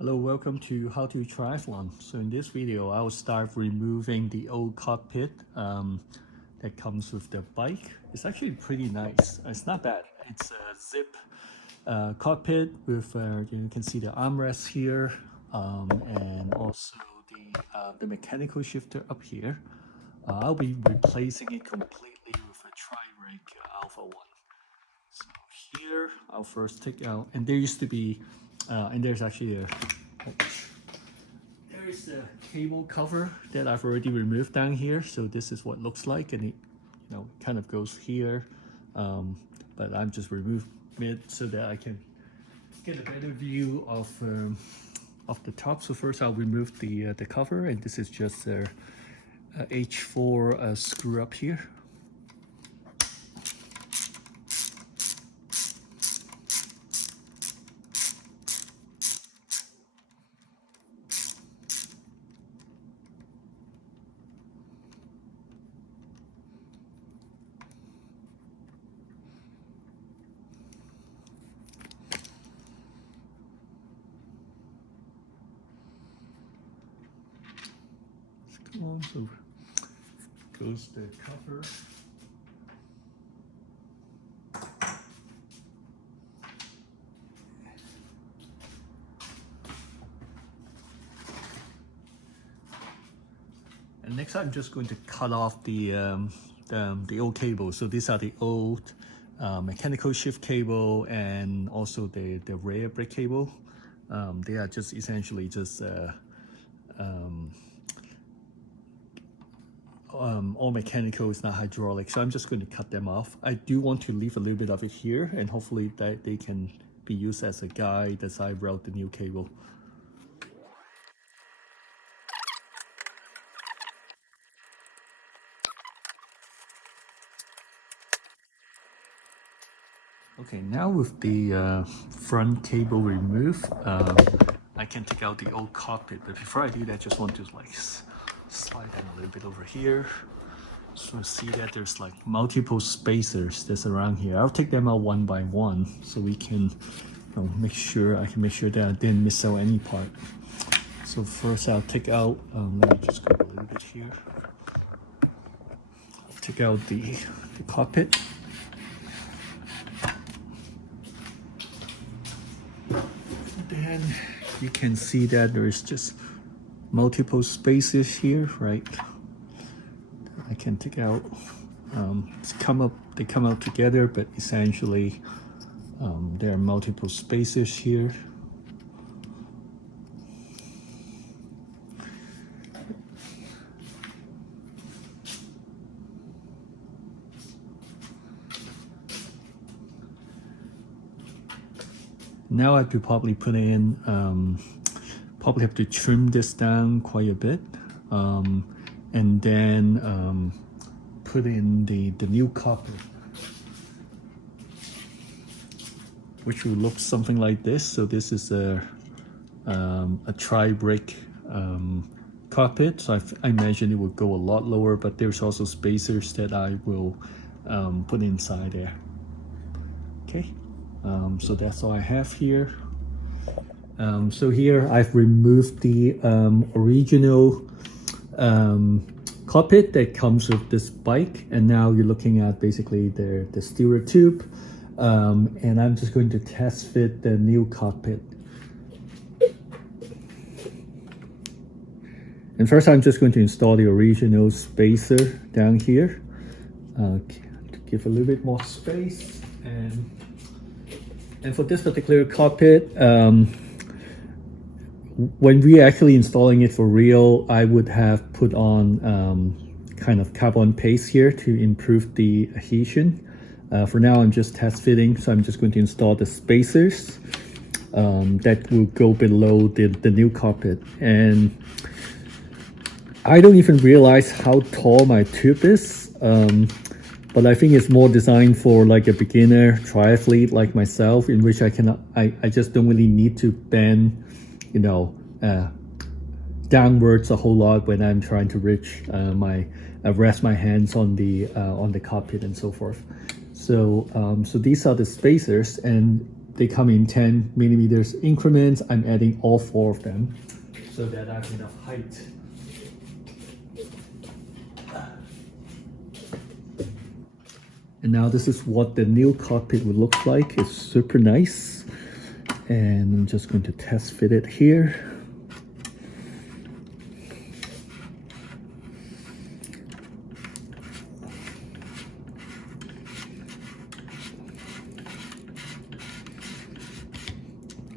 Hello, welcome to How to Triathlon. So in this video, I will start removing the old cockpit that comes with the bike. It's actually pretty nice. It's not bad. It's a Zipp cockpit with, you can see the armrest here and also the mechanical shifter up here. I'll be replacing it completely with a TriRig Alpha One. So here, I'll first take out, and there used to be, and there's actually there is a cable cover that I've already removed down here. So this is what it looks like, and it, kind of goes here. But I'm just removing it so that I can get a better view of the top. So first, I'll remove the cover, and this is just a H4 screw up here. So goes the cover. And next I'm just going to cut off the old cable. So these are the old mechanical shift cable and also the rear brake cable. They are just essentially just all mechanical, it's not hydraulic, so I'm just going to cut them off. I do want to leave a little bit of it here, and hopefully that they can be used as a guide as I route the new cable. Okay, now with the front cable removed, I can take out the old cockpit, but before I do that, I just want to slide that a little bit over here. So see that there's like multiple spacers that's around here. I'll take them out one by one so we can make sure that I didn't miss out any part. So first I'll take out, let me just go a little bit here. I'll take out the cockpit. Then you can see that there's just multiple spaces here, right? I can take out. They come out together, but essentially there are multiple spaces here. Now I could probably put in, probably have to trim this down quite a bit, and then put in the new cockpit, which will look something like this. So this is a tri-brake cockpit. So I imagine it would go a lot lower, but there's also spacers that I will put inside there. Okay. So that's all I have here. So here I've removed the original cockpit that comes with this bike, and now you're looking at basically the steerer tube, and I'm just going to test fit the new cockpit. And first I'm just going to install the original spacer down here to give a little bit more space. And for this particular cockpit, when we actually installing it for real, I would have put on kind of carbon paste here to improve the adhesion. For now, I'm just test fitting, so I'm just going to install the spacers that will go below the new cockpit. And I don't even realize how tall my tube is. But I think it's more designed for like a beginner triathlete like myself, in which I just don't really need to bend, downwards a whole lot when I'm trying to reach rest my hands on the cockpit and so forth. So these are the spacers, and they come in 10 millimeters increments. I'm adding all 4 of them so that I have enough height. And now this is what the new cockpit would look like. It's super nice. And I'm just going to test fit it here.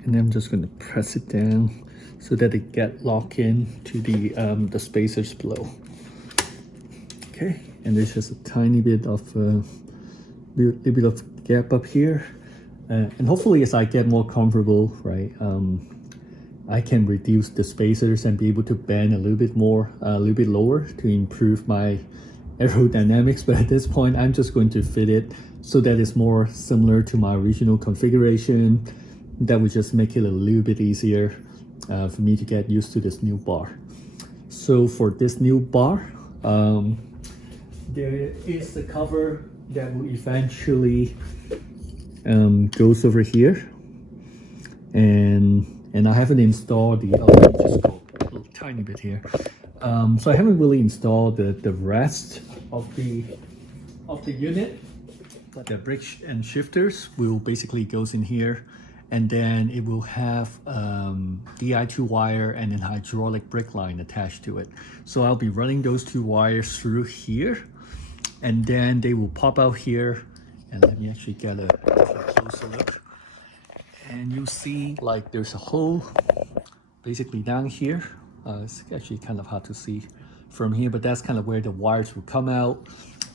And I'm just going to press it down so that it get locked in to the spacers below. Okay, and there's just a tiny bit of little bit of gap up here, and hopefully as I get more comfortable, right, I can reduce the spacers and be able to bend a little bit more, a little bit lower to improve my aerodynamics. But at this point, I'm just going to fit it so that it's more similar to my original configuration. That would just make it a little bit easier for me to get used to this new bar. So for this new bar, there is the cover that will eventually goes over here, and I haven't installed the, let me just go a little tiny bit here. So I haven't really installed the rest of the unit, but the brake and shifters will basically goes in here, and then it will have Di2 wire and then hydraulic brake line attached to it. So I'll be running those 2 wires through here, and then they will pop out here. And let me actually get a closer look. And you see like there's a hole basically down here. It's actually kind of hard to see from here, but that's kind of where the wires will come out.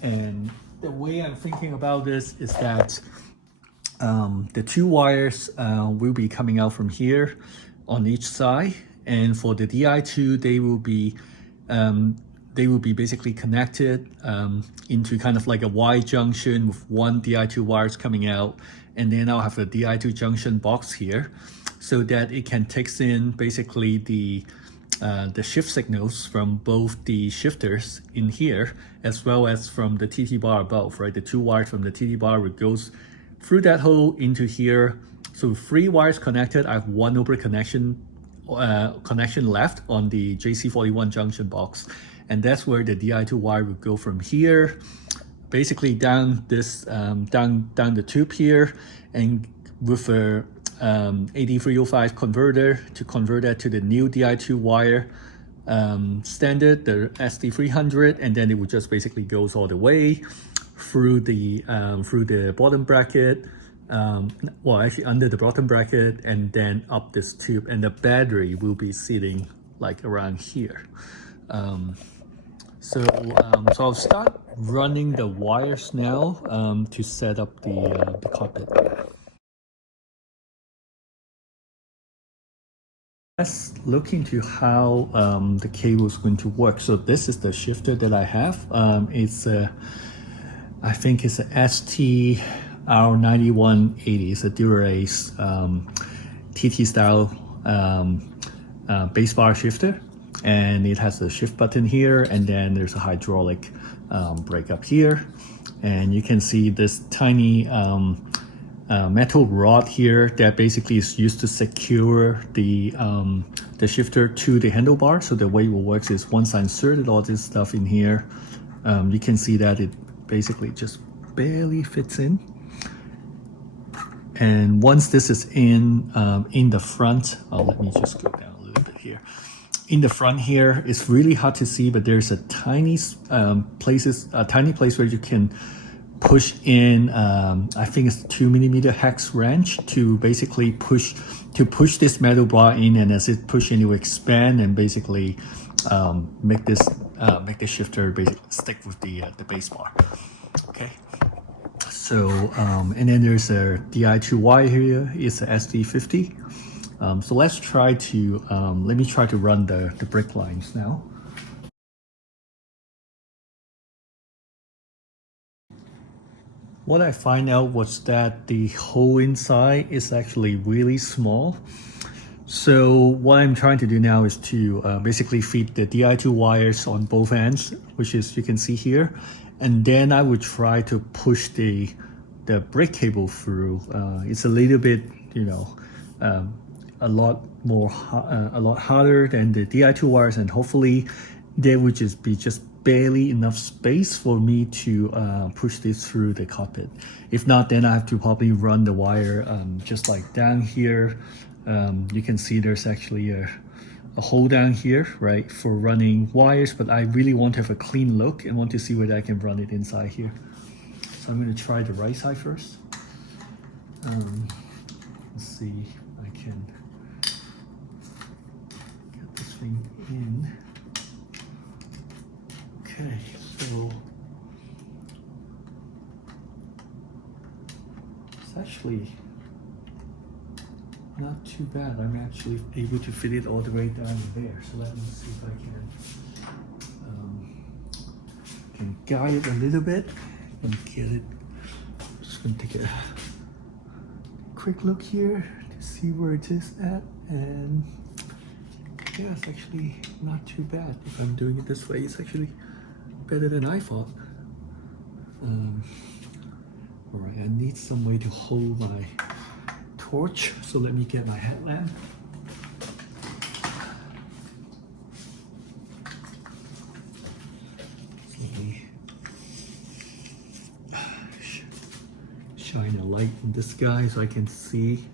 And the way I'm thinking about this is that the 2 wires will be coming out from here on each side, and for the Di2 they will be basically connected into kind of like a Y junction with 1 Di2 wires coming out, and then I'll have a Di2 junction box here so that it can take in basically the shift signals from both the shifters in here as well as from the TT bar above, right? The 2 wires from the TT bar will goes through that hole into here. So 3 wires connected. I have 1 open connection left on the JC41 junction box, and that's where the Di2 wire will go from here, basically down this down the tube here, and with a 8305 converter to convert that to the new Di2 wire standard, the SD300, and then it would just basically goes all the way through the bottom bracket, well actually under the bottom bracket, and then up this tube, and the battery will be sitting like around here. So I'll start running the wires now to set up the cockpit. Let's look into how the cable is going to work. So this is the shifter that I have. It's I think it's a ST-R9180. It's a Dura-Ace TT style base bar shifter, and it has a shift button here, and then there's a hydraulic brake up here, and you can see this tiny metal rod here that basically is used to secure the shifter to the handlebar. So the way it works is once I inserted all this stuff in here, you can see that it basically just barely fits in. And once this is in the front, let me just go down a little bit here. In the front here, it's really hard to see, but there's a tiny place where you can push in, I think it's 2mm hex wrench to basically push this metal bar in, and as it push in, it will expand and basically make the shifter basically stick with the base bar. Okay. So and then there's a Di2 wire here. It's a SD50. So let's try to let me try to run the brake lines now. What I find out was that the hole inside is actually really small. So what I'm trying to do now is to basically feed the Di2 wires on both ends, which is you can see here, and then I would try to push the brake cable through. It's a little bit you know, a lot harder than the Di2 wires, and hopefully there would just be barely enough space for me to push this through the cockpit. If not, then I have to probably run the wire just like down here. You can see there's actually a hole down here, right, for running wires, but I really want to have a clean look and want to see whether I can run it inside here. So I'm going to try the right side first. Let's see if I can get this thing in. Okay, so it's actually not too bad. I'm actually able to fit it all the way down there. So let me see if I can guide it a little bit and get it. I'm just gonna take a quick look here to see where it is at, and yeah, it's actually not too bad. If I'm doing it this way, it's actually better than I thought. All right, I need some way to hold my torch, so let me get my headlamp. Let me shine a light in this guy so I can see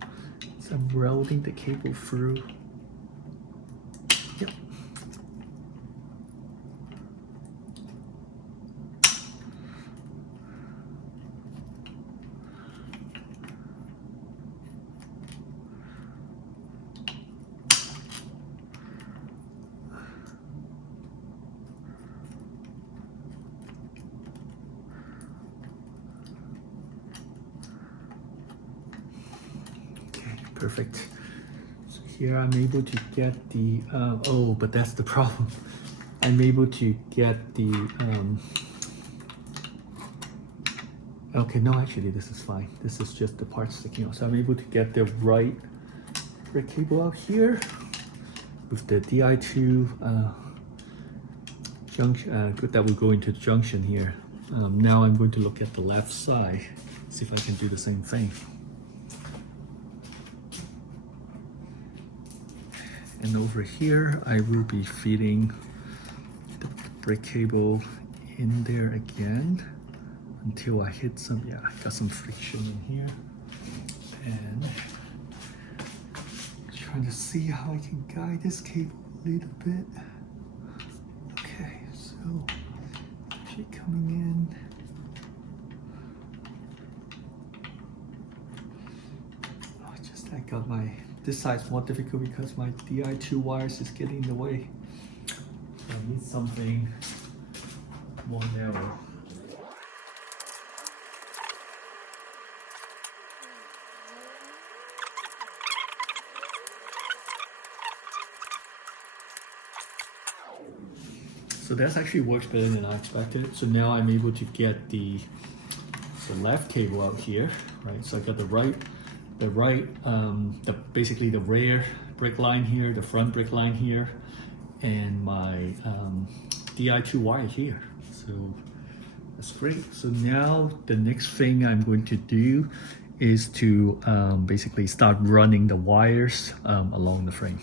as I'm routing the cable through. Yep. Perfect. So here I'm able to get the, oh, but that's the problem. I'm able to get the, okay, no, actually this is fine. This is just the part sticking out. So I'm able to get the right brake cable out here with the Di2 junction, that will go into the junction here. Now I'm going to look at the left side, see if I can do the same thing. And over here, I will be feeding the brake cable in there again until I hit some, yeah, I got some friction in here. And trying to see how I can guide this cable a little bit. Okay, so actually coming in. Oh, just I got my, this side's more difficult because my Di2 wires is getting in the way. I need something more narrow. So that actually works better than I expected. So now I'm able to get the left cable out here, right? So I got basically the rear brake line here, the front brake line here, and my Di2 wire here. So that's great. So now the next thing I'm going to do is to basically start running the wires along the frame.